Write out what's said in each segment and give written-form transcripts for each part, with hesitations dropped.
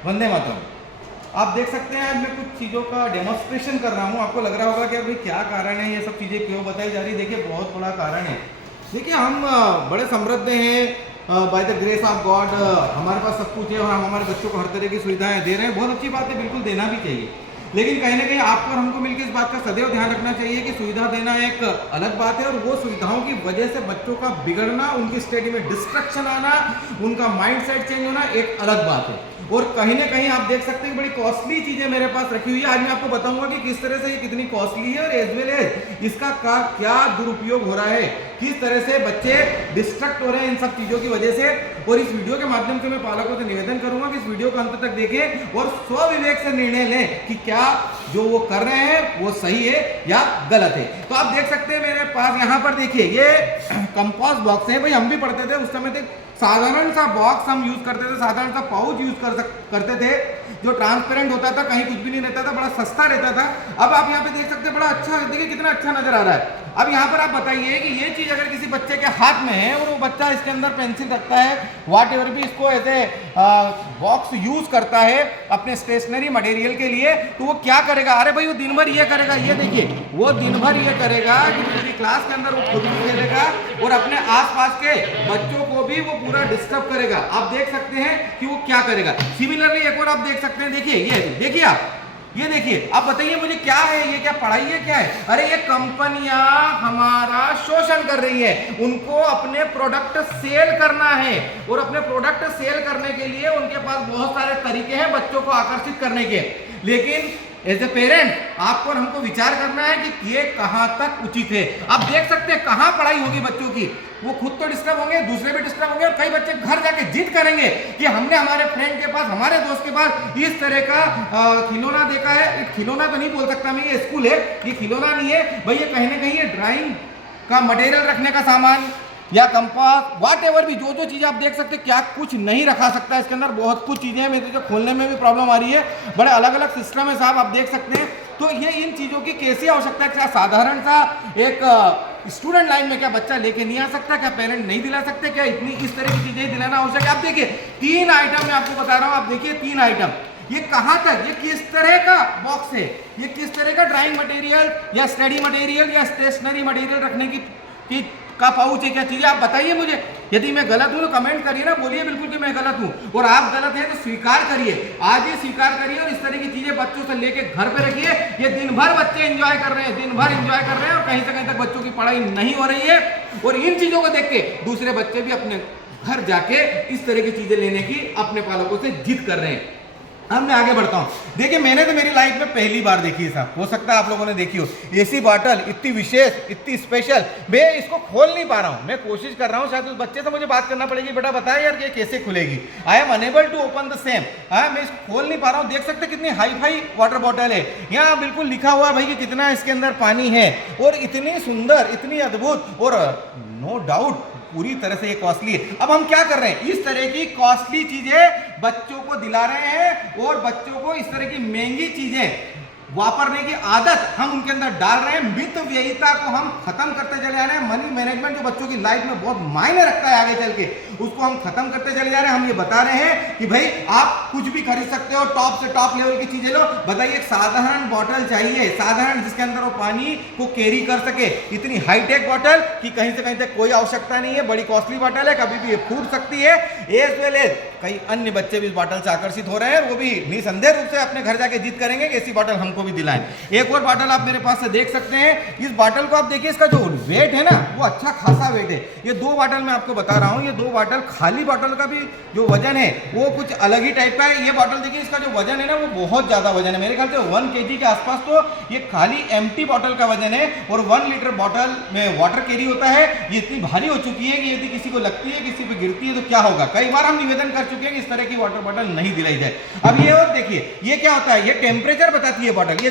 वंदे मातरम। आप देख सकते हैं आज मैं कुछ चीज़ों का डेमोन्स्ट्रेशन कर रहा हूँ। आपको लग रहा होगा कि भाई क्या कारण है, ये सब चीज़ें क्यों बताई जा रही है। देखिए बहुत बड़ा कारण है। देखिए हम बड़े समृद्ध हैं, by the grace of God हमारे पास सब कुछ है और हम हमारे बच्चों को हर तरह की सुविधाएं दे रहे हैं। बहुत अच्छी बात है, बिल्कुल देना भी चाहिए। लेकिन कहीं ना कहीं आपको और हमको मिलकर इस बात का सदैव ध्यान रखना चाहिए कि सुविधा देना एक अलग बात है और वो सुविधाओं की वजह से बच्चों का बिगड़ना, उनकी स्टडी में डिस्ट्रक्शन आना, उनका माइंडसेट चेंज होना एक अलग बात है। और कहीं ना कहीं आप देख सकते हैं बड़ी कॉस्टली चीजें मेरे पास रखी हुई है। आज मैं आपको बताऊंगा कि किस तरह से ये कितनी कॉस्टली है और एज वेल एज इसका क्या दुरुपयोग हो रहा है, किस तरह से बच्चे डिस्ट्रक्ट हो रहे हैं इन सब चीजों की वजह से। और इस वीडियो के माध्यम से मैं पालकों से निवेदन करूंगा कि इस वीडियो को अंत तक देखें और स्वविवेक से निर्णय लें कि क्या जो वो कर रहे हैं वो सही है या गलत है। तो आप देख सकते हैं मेरे पास यहाँ पर देखिए ये कंपास बॉक्स है। भाई हम भी पढ़ते थे उस समय तक, साधारण सा बॉक्स हम यूज करते थे, साधारण सा पाउच यूज करते थे जो ट्रांसपेरेंट होता था, कहीं कुछ भी नहीं रहता था, बड़ा सस्ता रहता था। अब आप यहाँ पे देख सकते हैं बड़ा अच्छा, देखिए कितना अच्छा नजर आ रहा है। अब यहाँ पर आप बताइए कि ये चीज अगर किसी बच्चे के हाथ में है और वो बच्चा इसके अंदर पेंसिल रखता है, व्हाट एवर भी इसको ऐसे बॉक्स यूज करता है अपने स्टेशनरी मटेरियल के लिए, तो वो क्या करेगा? अरे भाई वो दिन भर ये करेगा, ये देखिए वो दिन भर ये करेगा कि पूरी क्लास के अंदर वो खुद भी खेलेगा और अपने आसपास के बच्चों को भी वो पूरा डिस्टर्ब करेगा। आप देख सकते हैं कि वो क्या करेगा। सिमिलरली एक और आप देख सकते हैं, देखिए ये देखिए आप ये देखिए, आप बताइए मुझे क्या है ये, क्या पढ़ाई है, क्या है? अरे ये कंपनियां हमारा शोषण कर रही है, उनको अपने प्रोडक्ट सेल करना है और अपने प्रोडक्ट सेल करने के लिए उनके पास बहुत सारे तरीके हैं बच्चों को आकर्षित करने के। लेकिन एज ए पेरेंट आपको और हमको विचार करना है कि ये कहां तक उचित है। आप देख सकते हैं कहां पढ़ाई होगी बच्चों की, वो खुद तो डिस्टर्ब होंगे, दूसरे भी डिस्टर्ब होंगे और कई बच्चे घर जाके जिद करेंगे कि हमने हमारे फ्रेंड के पास, हमारे दोस्त के पास इस तरह का खिलौना देखा है। खिलौना तो नहीं बोल सकता मैं, ये स्कूल है, ये खिलौना नहीं है भाई, ये कहीं ना कहीं ये ड्राइंग का मटेरियल रखने का सामान या कंपास, व्हाट एवर भी जो चीज़ आप देख सकते हैं, क्या कुछ नहीं रखा सकता है इसके अंदर। बहुत कुछ चीज़ें हैं, मेरे जो खोलने में भी प्रॉब्लम आ रही है, बड़े अलग अलग सिस्टम है साहब, आप देख सकते हैं। तो ये इन चीज़ों की कैसी आवश्यकता है? क्या साधारण सा एक स्टूडेंट लाइन में क्या बच्चा लेके नहीं आ सकता? क्या पेरेंट नहीं दिला सकते? क्या इतनी इस तरह की चीज़ें दिलाना आवश्यक है? आप देखिए 3 आइटम मैं आपको बता रहा हूँ, आप देखिए 3 आइटम, ये कहां तक, ये किस तरह का बॉक्स है, ये किस तरह का ड्राइंग मटेरियल या स्टडी मटेरियल या स्टेशनरी मटेरियल रखने की का पाउच है, क्या चीज़ है? आप बताइए मुझे। यदि मैं गलत हूं तो कमेंट करिए ना, बोलिए बिल्कुल कि मैं गलत हूं, और आप गलत हैं तो स्वीकार करिए, आज ये स्वीकार करिए और इस तरह की चीजें बच्चों से लेके घर पे रखिए। ये दिन भर बच्चे एंजॉय कर रहे हैं, दिन भर एंजॉय कर रहे हैं और कहीं से कहीं तक बच्चों की पढ़ाई नहीं हो रही है और इन चीजों को देख के दूसरे बच्चे भी अपने घर जाके इस तरह की चीजें लेने की अपने पालकों से जिद कर रहे हैं। अब मैं आगे बढ़ता हूं। देखिए मैंने तो मेरी लाइफ में पहली बार देखी है साहब, हो सकता है आप लोगों ने देखी हो, ऐसी बॉटल इतनी विशेष, इतनी स्पेशल। मैं इसको खोल नहीं पा रहा हूं, मैं कोशिश कर रहा हूं, शायद उस बच्चे से मुझे बात करना पड़ेगी, बेटा बताया यार ये कैसे खुलेगी। I am unable to open the same. मैं इसको खोल नहीं पा रहा हूं। देख सकते कितनी हाई फाई वाटर बॉटल है, यहाँ बिल्कुल लिखा हुआ भाई कि कितना इसके अंदर पानी है और इतनी सुंदर, इतनी अद्भुत और नो डाउट पूरी तरह से ये कॉस्टली है। अब हम क्या कर रहे हैं, इस तरह की कॉस्टली चीजें बच्चों को दिला रहे हैं और बच्चों को इस तरह की महंगी चीजें वापरने की आदत हम उनके अंदर डाल रहे हैं। मित व्ययिता को हम खत्म करते चले जा रहे हैं। मनी मैनेजमेंट जो बच्चों की लाइफ में बहुत मायने रखता है आगे चल के, उसको हम खत्म करते चले जा रहे हैं। हम ये बता रहे हैं कि भाई आप कुछ भी खरीद सकते हो, टॉप से टॉप लेवल की चीजें लो। बताइए एक साधारण बॉटल चाहिए, साधारण, जिसके अंदर वो पानी को कैरी कर सके। इतनी हाईटेक बॉटल की कहीं से कहीं तक कोई आवश्यकता नहीं है, बड़ी कॉस्टली बॉटल है, कभी भी ये फूट सकती है। एज वेल एज कई अन्य बच्चे भी इस बॉटल से आकर्षित हो रहे हैं, वो भी निसंदेह रूप से अपने घर जाके जिद करेंगे कि ऐसी बॉटल हमको भी दिलाएं। एक और बॉटल आप मेरे पास से देख सकते हैं। इस बॉटल को आप देखिए, इसका जो वेट है ना वो अच्छा खासा वेट है। ये 2 बॉटल मैं आपको बता रहा हूं, ये 2 बॉटल, खाली बॉटल का भी जो वजन है वो कुछ अलग ही टाइप का है। ये बॉटल देखिए, इसका जो वजन है ना वो बहुत ज्यादा वजन है, मेरे ख्याल से 1 kg के आसपास। तो ये खाली एम्प्टी बॉटल का वजन है और 1 लीटर बॉटल में वाटर कैरी होता है। ये इतनी भारी हो चुकी है कि यदि किसी को लगती है, किसी पे गिरती है तो क्या होगा। कई बार हम निवेदन कर चुके हैं कि इस तरह की वाटर बॉटल नहीं दिलाई जाए। अब ये और देखिए ये क्या होता है, ये टेम्परेचर बताती है बॉटल। ये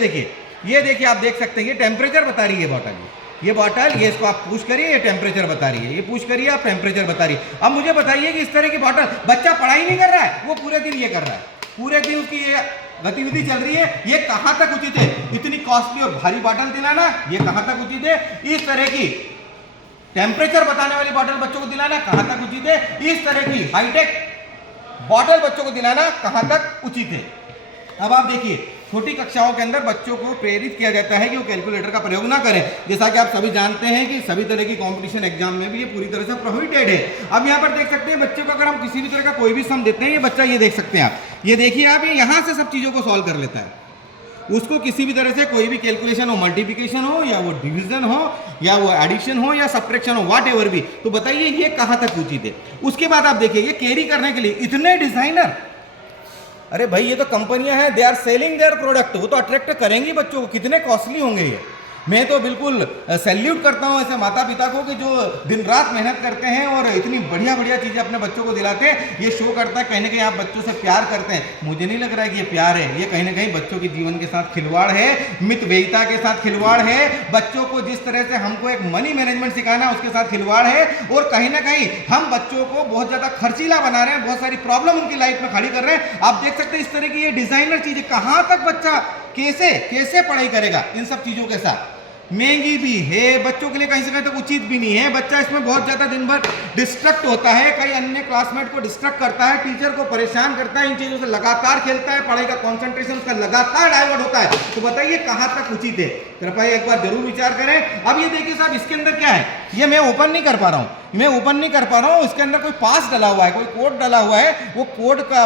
देखिए आप देख सकते हैं, ये टेम्परेचर बता रही है बॉटल। ये बॉटल, ये इसको आप पुश करिए, ये टेम्परेचर बता रही है, ये पुश करिए आप टेम्परेचर बता रही है। अब मुझे बताइए कि इस तरह की बॉटल, बच्चा पढ़ाई नहीं कर रहा है, वो पूरे दिन ये कर रहा है, पूरे दिन उसकी ये गतिविधि चल रही है, ये कहां तक उचित है? इतनी कॉस्टली और भारी बॉटल दिलाना, ये कहां तक उचित है? इस तरह की टेम्परेचर बताने वाली बॉटल बच्चों को दिलाना कहां तक उचित है? इस तरह की हाईटेक बॉटल बच्चों को दिलाना कहां तक उचित है। अब आप देखिए, छोटी कक्षाओं के अंदर बच्चों को प्रेरित किया जाता है कि वो कैलकुलेटर का प्रयोग ना करें, जैसा कि आप सभी जानते हैं कि सभी तरह की कंपटीशन एग्जाम में भी ये पूरी तरह से प्रोहिबिटेड है। अब यहाँ पर देख सकते हैं बच्चों को अगर हम किसी भी तरह का कोई भी सम देते हैं, ये बच्चा ये देख सकते हैं आप, ये देखिए आप, ये यहाँ से सब चीज़ों को सॉल्व कर लेता है। उसको किसी भी तरह से कोई भी कैलकुलेशन हो, मल्टीप्लिकेशन हो या वो डिवीजन हो या वो एडिशन हो या सब्ट्रैक्शन हो, व्हाट एवर भी, तो बताइए ये कहाँ तक उचित है। उसके बाद आप देखिए, ये कैरी करने के लिए इतने डिजाइनर, अरे भाई ये तो कंपनियां हैं, they are selling their product, वो तो अट्रैक्ट करेंगी बच्चों को, कितने कॉस्टली होंगे ये। मैं तो बिल्कुल सैल्यूट करता हूँ ऐसे माता पिता को कि जो दिन रात मेहनत करते हैं और इतनी बढ़िया बढ़िया चीज़ें अपने बच्चों को दिलाते हैं। ये शो करता है कहीं ना कहीं आप बच्चों से प्यार करते हैं। मुझे नहीं लग रहा है कि ये प्यार है, ये कहीं ना कहीं बच्चों के जीवन के साथ खिलवाड़ है, मितव्ययिता के साथ खिलवाड़ है, बच्चों को जिस तरह से हमको एक मनी मैनेजमेंट सिखाना है उसके साथ खिलवाड़ है, और कहीं ना कहीं हम बच्चों को बहुत ज़्यादा खर्चीला बना रहे हैं, बहुत सारी प्रॉब्लम उनकी लाइफ में खड़ी कर रहे हैं। आप देख सकते हैं इस तरह की ये डिजाइनर चीज़ें, कहाँ तक बच्चा कैसे पढ़ाई करेगा इन सब चीज़ों के साथ। महंगी भी है, बच्चों के लिए कहीं से कहीं तक उचित भी नहीं है। बच्चा इसमें बहुत ज़्यादा दिन भर डिस्ट्रैक्ट होता है, कई अन्य क्लासमेट को डिस्ट्रैक्ट करता है, टीचर को परेशान करता है, इन चीज़ों से लगातार खेलता है, पढ़ाई का कंसंट्रेशन उसका लगातार डाइवर्ट होता है। तो बताइए कहाँ तक उचित है, कृपया एक बार जरूर विचार करें। अब ये देखिए साहब, इसके अंदर क्या है, ये मैं ओपन नहीं कर पा रहा हूँ, इसके अंदर कोई पास डला हुआ है, कोई कोड डला हुआ है, वो कोड का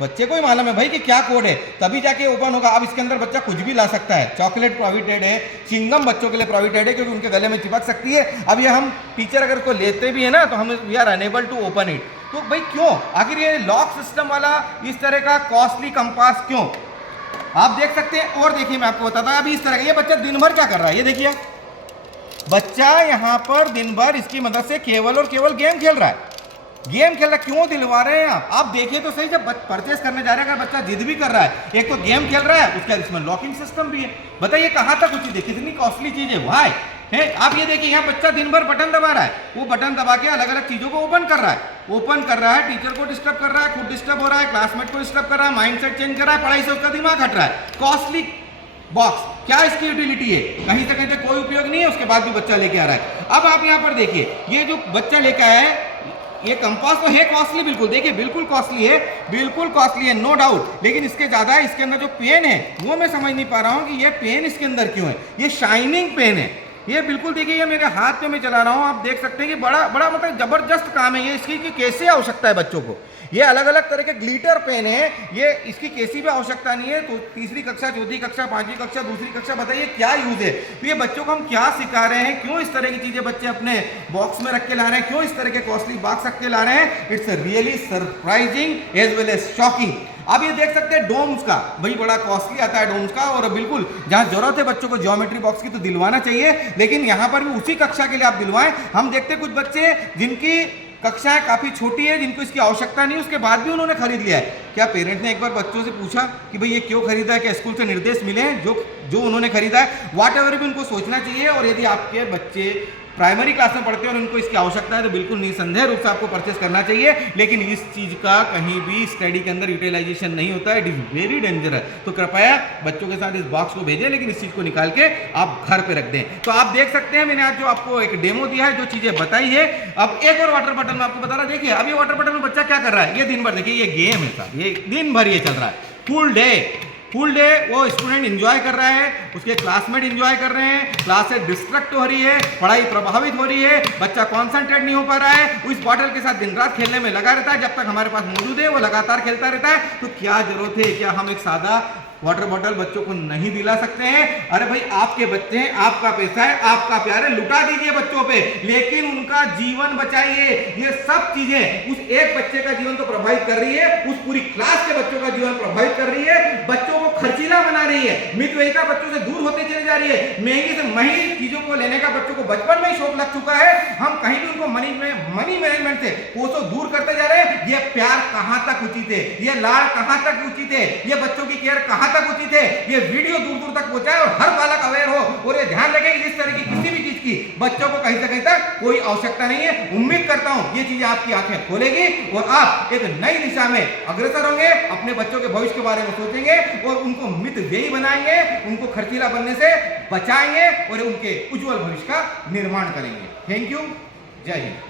बच्चे को ही मालूम है भाई कि क्या कोड है, तभी जाके ओपन होगा। अब इसके अंदर बच्चा कुछ भी ला सकता है, चॉकलेट प्रोहिबिटेड है, चिंगम बच्चों के लिए प्रोहिबिटेड है क्योंकि उनके गले में चिपक सकती है। अब ये हम टीचर अगर को लेते भी है ना, तो हम we are unable to open it. तो भाई क्यों, आखिर ये लॉक सिस्टम वाला इस तरह का कॉस्टली कंपास क्यों, आप देख सकते हैं। और देखिए मैं आपको बताता हूं, अभी इस तरह का ये बच्चा दिन भर क्या कर रहा है, ये देखिए बच्चा यहाँ पर दिन भर इसकी मदद से केवल और केवल गेम खेल रहा है। क्यों दिलवा रहे हैं आप देखिए तो सही, जब परचेस करने जा रहे हैं अगर बच्चा जिद भी कर रहा है, एक तो गेम खेल रहा है, उसके बाद इसमें लॉकिंग सिस्टम भी है, बताइए कहाँ तक उचित है, कितनी कॉस्टली चीज है भाई है। आप ये देखिए यहाँ बच्चा दिन भर बटन दबा रहा है, वो बटन दबा के अलग अलग चीजों को ओपन कर रहा है, टीचर को डिस्टर्ब कर रहा है, खुद डिस्टर्ब हो रहा है, क्लासमेट को डिस्टर्ब कर रहा है, माइंडसेट चेंज कर रहा है, पढ़ाई से उसका दिमाग हट रहा है। कॉस्टली बॉक्स, क्या इसकी यूटिलिटी है, कहीं से कहीं तक कोई उपयोग नहीं है, उसके बाद भी बच्चा लेके आ रहा है। अब आप यहाँ पर देखिए, ये जो बच्चा लेके आया है, ये कंपास तो है कॉस्टली, बिल्कुल देखिए बिल्कुल कॉस्टली है, नो डाउट, लेकिन इसके ज्यादा है, इसके अंदर जो पेन है वो मैं समझ नहीं पा रहा हूँ कि ये पेन इसके अंदर क्यों है। ये शाइनिंग पेन है, ये बिल्कुल देखिए, ये मेरे हाथ पे मैं चला रहा हूँ, आप देख सकते हैं कि बड़ा मतलब जबरदस्त काम है ये, इसकी कि कैसे आवश्यकता है बच्चों को। ये अलग अलग तरह के ग्लिटर पेन है, ये इसकी कैसी भी आवश्यकता नहीं है। तो तीसरी कक्षा, चौथी कक्षा, पांचवी कक्षा, दूसरी कक्षा, बताइए क्या यूज है। तो ये बच्चों को हम क्या सिखा रहे हैं, क्यों इस तरह की चीजें बच्चे अपने बॉक्स में रख के ला रहे हैं, क्यों इस तरह के कॉस्टली बॉक्स रख के ला रहे हैं। It's really surprising as well as shocking. आप ये देख सकते हैं डोम्स का, भाई बड़ा कॉस्टली आता है डोम्स का, और बिल्कुल जहां जरूरत है बच्चों को ज्योमेट्री बॉक्स की तो दिलवाना चाहिए, लेकिन यहां पर भी उसी कक्षा के लिए आप दिलवाएं। हम देखते हैं कुछ बच्चे जिनकी कक्षाएं काफी छोटी है, जिनको इसकी आवश्यकता नहीं, उसके बाद भी उन्होंने खरीद लिया है। क्या पेरेंट ने एक बार बच्चों से पूछा कि भाई ये क्यों खरीदा है, क्या स्कूल से निर्देश मिले हैं जो उन्होंने खरीदा है। व्हाट एवर भी उनको सोचना चाहिए, और यदि आपके बच्चे प्राइमरी क्लास में पढ़ते हैं और उनको इसकी आवश्यकता है तो बिल्कुल निसंदेह रूप से आपको परचेस करना चाहिए, लेकिन इस चीज का कहीं भी स्टडी के अंदर यूटिलाइजेशन नहीं होता है, इट इज वेरी डेंजरस। तो कृपया बच्चों के साथ इस बॉक्स को भेजें, लेकिन इस चीज को निकाल के आप घर पे रख दें। तो आप देख सकते हैं मैंने आज जो आपको एक डेमो दिया है, जो चीजें बताई है। अब एक और वाटर बटन में आपको बता रहा, देखिए अब ये वाटर बटन में बच्चा क्या कर रहा है, ये दिन भर देखिए, ये गेम है साहब, ये दिन भर ये चल रहा है, फुल डे वो स्टूडेंट एंजॉय कर रहा है, उसके क्लासमेट एंजॉय कर रहे हैं, क्लास से डिस्ट्रैक्ट हो रही है, पढ़ाई प्रभावित हो रही है, बच्चा कॉन्सेंट्रेट नहीं हो पा रहा है, उस बॉटल के साथ दिन रात खेलने में लगा रहता है, जब तक हमारे पास मौजूद है वो लगातार खेलता रहता है। तो क्या जरूरत है, क्या हम एक सादा वाटर बॉटल बच्चों को नहीं दिला सकते हैं? अरे भाई आपके बच्चे हैं, आपका पैसा है, आपका प्यार है, लुटा दीजिए बच्चों पे, लेकिन उनका जीवन बचाइए। ये सब चीजें उस एक बच्चे का जीवन तो प्रभावित कर रही है, उस पूरी क्लास के बच्चों का जीवन प्रभावित कर रही है, बच्चों को खर्चीला बना रही है, मितव्ययिता बच्चों से दूर होते चले जा रही है, महंगी से महंगी चीजों को लेने का बच्चों को बचपन में ही शौक लग चुका है। हम कहीं भी उनको मनी मैनेजमेंट से कोसों दूर करते जा रहे हैं। ये प्यार कहां तक उचित है, ये लाड़ कहां तक उचित है, ये बच्चों की केयर कहां तक उचित है। ये वीडियो दूर दूर तक पहुंचाए और हर बालक अवेयर हो, और ये ध्यान रखें कि इस तरह की किसी भी चीज की बच्चों को कहीं से कहीं तक कोई आवश्यकता नहीं है। उम्मीद करता हूं ये चीजें आपकी आंखें खोलेगी और आप एक नई दिशा में अग्रसर होंगे, अपने बच्चों के भविष्य के बारे में सोचेंगे और उनको मितव्ययी बनाएंगे, उनको खर्चीला बनने से बचाएंगे और उनके उज्जवल भविष्य का निर्माण करेंगे। थैंक यू, जय हिंद।